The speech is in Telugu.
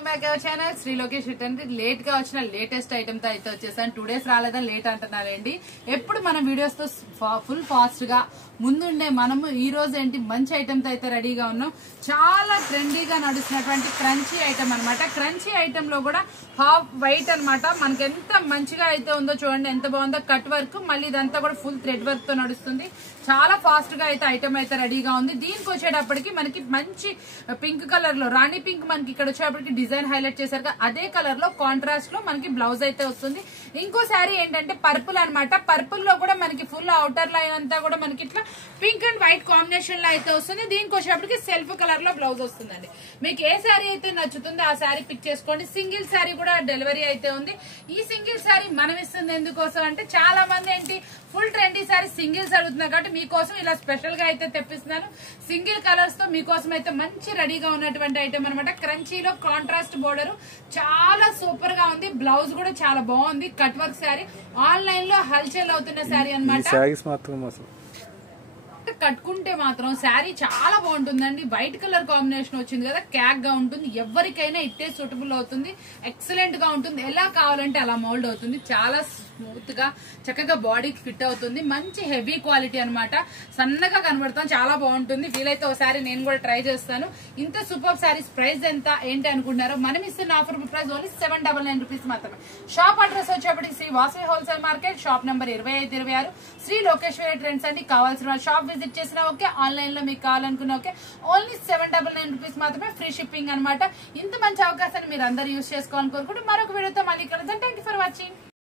Welcome back our channel Shri Lokesh return late గా వచ్చిన లేటెస్ట్ ఐటమ్ తో అయితే వచ్చేసాను. 2 days రాలేదని లేట్ అంటున్నారండి. ఎప్పుడు మనం వీడియోస్ తో ఫుల్ ఫాస్ట్ గా ముందుండే మనము ఈ రోజు ఏంటి మంచి ఐటమ్ తో అయితే రెడీగా ఉన్నాం. చాలా ట్రెండీగా నడుస్తున్నటువంటి క్రంచీ ఐటమ్ అనమాట. క్రంచీ ఐటమ్ లో కూడా హాఫ్ వైట్ అనమాట. మనకి ఎంత మంచిగా అయితే ఉందో చూడండి, ఎంత బాగుందో. కట్ వర్క్, మళ్ళీ ఇదంతా కూడా ఫుల్ థ్రెడ్ వర్క్ తో నడుస్తుంది. చాలా ఫాస్ట్ గా అయితే ఐటమ్ అయితే రెడీగా ఉంది. దీనికి వచ్చేటప్పటికి మనకి మంచి పింక్ కలర్ లో రాణి పింక్ మనకి ఇక్కడ వచ్చేటప్పటికి డిజైన్ హైలైట్ చేశారు. అదే కలర్ లో కాంట్రాస్ట్ లో మనకి బ్లౌజ్ అయితే వస్తుంది. ఇంకో శారీ ఏంటంటే పర్పుల్ అనమాట. పర్పుల్ లో కూడా మనకి ఫుల్ అవుటర్ లైన్ అంతా కూడా మనకి ఇట్లా పింక్ అండ్ వైట్ కాంబినేషన్ లో అయితే వస్తుంది. దీనికి వచ్చేటప్పటికి సెల్ఫ్ కలర్ లో బ్లౌజ్ వస్తుందండి. మీకు ఏ శారీ అయితే నచ్చుతుందో ఆ శారీ పిక్ చేసుకోండి. సింగిల్ శారీ కూడా డెలివరీ అయితే ఉంది. ఈ సింగిల్ శారీ మనం ఇస్తుంది ఎందుకోసం అంటే చాలా మంది ఏంటి ఫుల్ ట్రెండీ శారీ సింగిల్స్ అడుగుతున్నారు కాబట్టి మీకోసం ఇలా స్పెషల్ గా అయితే తెప్పిస్తున్నాను. సింగిల్ కలర్స్ తో మీకోసం అయితే మంచి రెడీగా ఉన్నటువంటి ఐటమ్ అనమాట. క్రంచీలో కాంట్రాస్ట్ బోర్డర్ చాలా సూపర్ గా ఉంది. బ్లౌజ్ కూడా చాలా బాగుంది. కట్ వర్క్ శారీ ఆన్లైన్ లో హల్చల్ అవుతున్న శారీ అనమాట. కట్టుకుంటే మాత్రం శారీ చాలా బాగుంటుందండి. వైట్ కలర్ కాంబినేషన్ వచ్చింది కదా, క్యాక్ గా ఉంటుంది. ఎవరికైనా ఇట్టే సూటబుల్ అవుతుంది. ఎక్సలెంట్ గా ఉంటుంది. ఎలా కావాలంటే అలా మోల్డ్ అవుతుంది. చాలా స్మూత్ గా చక్కగా బాడీకి ఫిట్ అవుతుంది. మంచి హెవీ క్వాలిటీ అనమాట. సన్నగా కనబడతాం, చాలా బాగుంటుంది. వీలైతే ఒకసారి నేను కూడా ట్రై చేస్తాను. ఇంత సూపర్ శారీస్ ప్రైస్ ఎంత ఏంటి అనుకుంటున్నారో మనం ఇస్తున్న ఆఫర్ ప్రైస్ ఓన్లీ 799 రూపీస్ మాత్రమే. షాప్ అడ్రస్ వచ్చేప్పటికి Shri Vasavi wholesale market, shop number 2526, Shri Lokeshwari trends అండి. కావాల్సిన షాప్ విజిట్ చేసినా ఓకే, ఆన్లైన్ లో మీకు కావాలనుకున్నా ఓకే. ఓన్లీ 799 రూపీస్ మాత్రమే, ఫ్రీ షిప్పింగ్ అనమాట. ఇంత మంచి అవకాశాన్ని మీరు అందరూ యూజ్ చేసుకోవాలని కోరుకుంటూ మరొక వీడియోతో మళ్ళీ కలుద్దాం. Thank you for watching.